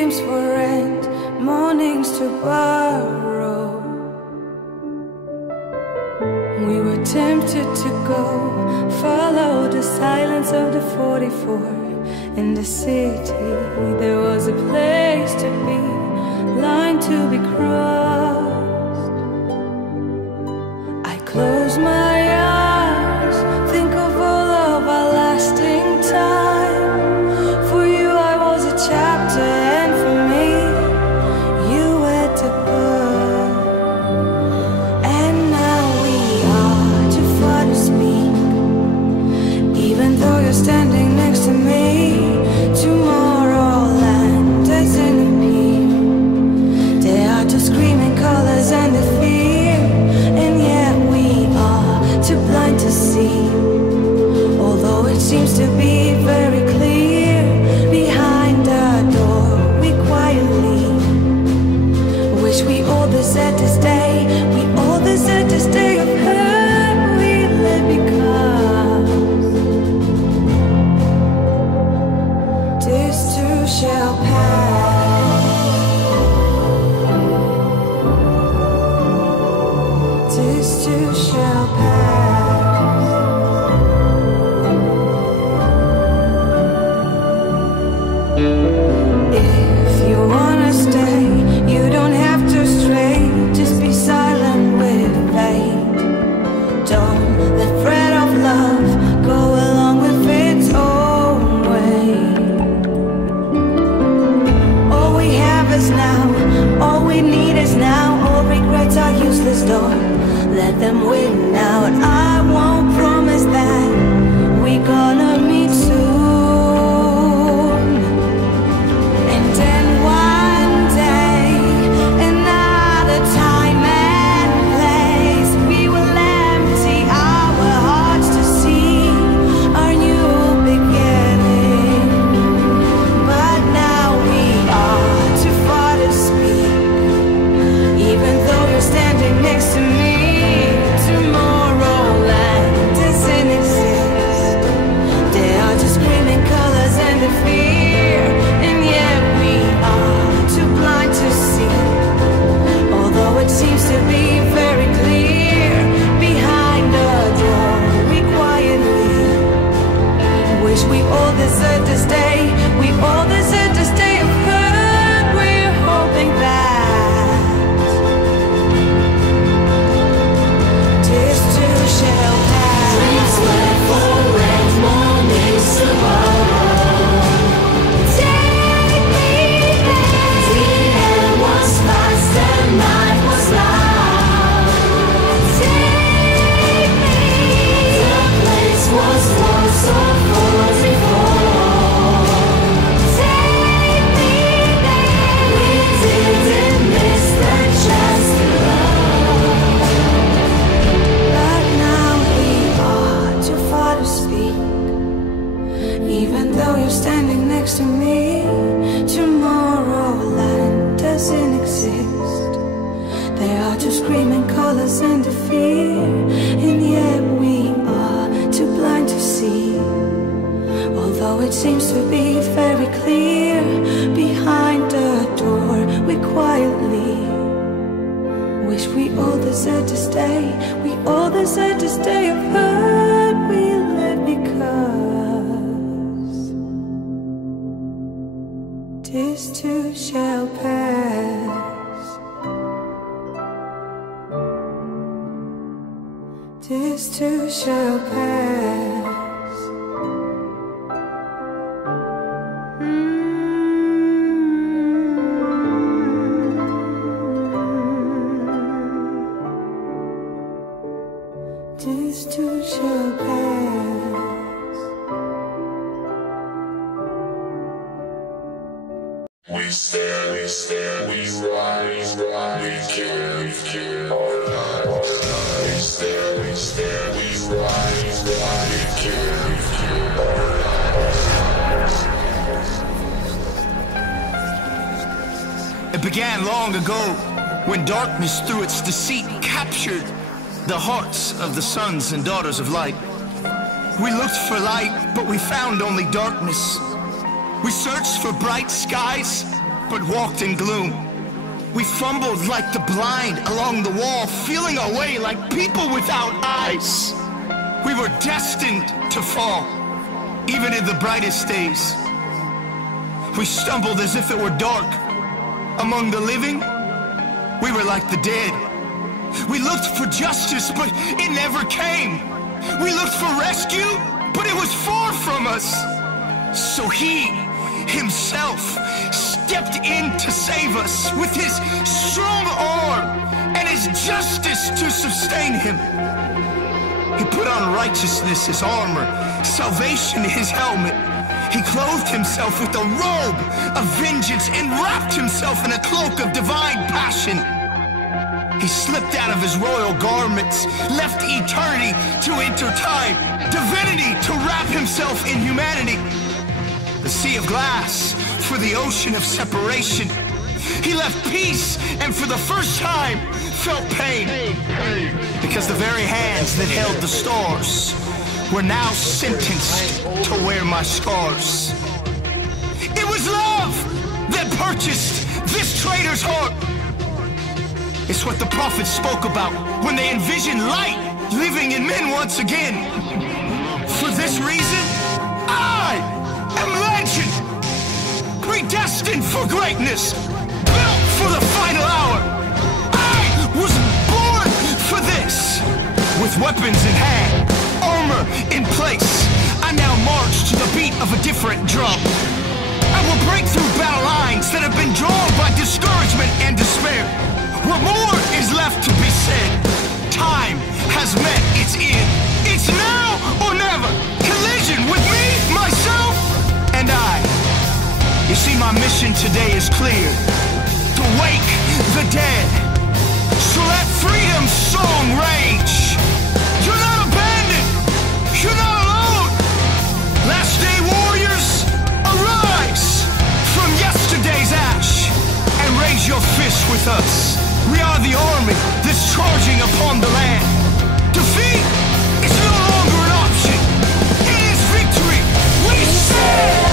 dreams for rent, mornings to borrow. We were tempted to go, follow the silence of the 44. In the city there was a place to be, line to be crossed. I close my eyes, think of all of our lasting time. For you I was a chapter, and for me you were the book. And now we are too far to speak, even though you're standing next to me. Tomorrowland doesn't appear. There are just screaming colors and the fear, and yet we are too blind to see. Although it seems to be very clear, behind the door we quietly wish we all deserted this day. We all deserted this day of hurt we live because this too shall pass. This too shall pass. If you wanna stay, you don't have to stray. Just be silent with fate. Don't let thread of love go along with its own way. All we have is now, all we need is now. All regrets are useless, don't let them win now. And I won't promise that we're gonna meet soon. And then one day, another time and place, we will empty our hearts to see our new beginning. But now we are too far to speak, even though you're standing next to me. Tomorrowland doesn't exist. There are just screaming colors and the fear, and yet we are too blind to see. Although it seems to be very clear, behind the door we quietly wish we all deserted this day. We all deserted this day of hurt we're hoping that this too shall pass. Dreams were for red mornings tomorrow. Take me there. The air was fast and night was long. Take me. The place was once so full before. Take me there. We didn't miss the chance to love. But now we are too far to speak, even though you're standing next to me. Tomorrowland doesn't exist. There are just screaming colors and the fear, and yet we are too blind to see. Although it seems to be very clear, behind the door we quietly wish we all deserted to stay. We all deserted to stay of hurt we live because this too shall pass. This too shall pass. This too shall pass. We stare, we rise, we care all night. We stare, we rise, we care all night. It began long ago, when darkness through its deceit captured the hearts of the sons and daughters of light. We looked for light, but we found only darkness. We searched for bright skies, but walked in gloom. We fumbled like the blind along the wall, feeling our way like people without eyes. We were destined to fall, even in the brightest days. We stumbled as if it were dark. Among the living, we were like the dead. We looked for justice, but it never came. We looked for rescue, but it was far from us. So he himself stepped in to save us with his strong arm and his justice to sustain him. He put on righteousness his armor, salvation his helmet. He clothed himself with a robe of vengeance and wrapped himself in a cloak of divine passion. He slipped out of his royal garments, left eternity to enter time, divinity to wrap himself in humanity. The sea of glass for the ocean of separation. He left peace and for the first time felt pain. Because the very hands that held the stars were now sentenced to wear my scars. It was love that purchased this traitor's heart. It's what the prophets spoke about when they envisioned light living in men once again. For this reason, I am legend, predestined for greatness, built for the final hour. I was born for this. With weapons in hand, armor in place, I now march to the beat of a different drum. I will break through battle lines that have been drawn by discouragement and despair. Where more is left to be said, time has met its end. It's now or never. Collision with me, myself, and I. You see, my mission today is clear: to wake the dead. So let freedom's song rage. You're not abandoned. You're not alone. Last day warriors, arise from yesterday's ash and raise your fist with us. We are the army that's charging upon the land. Defeat is no longer an option. It is victory. We stand.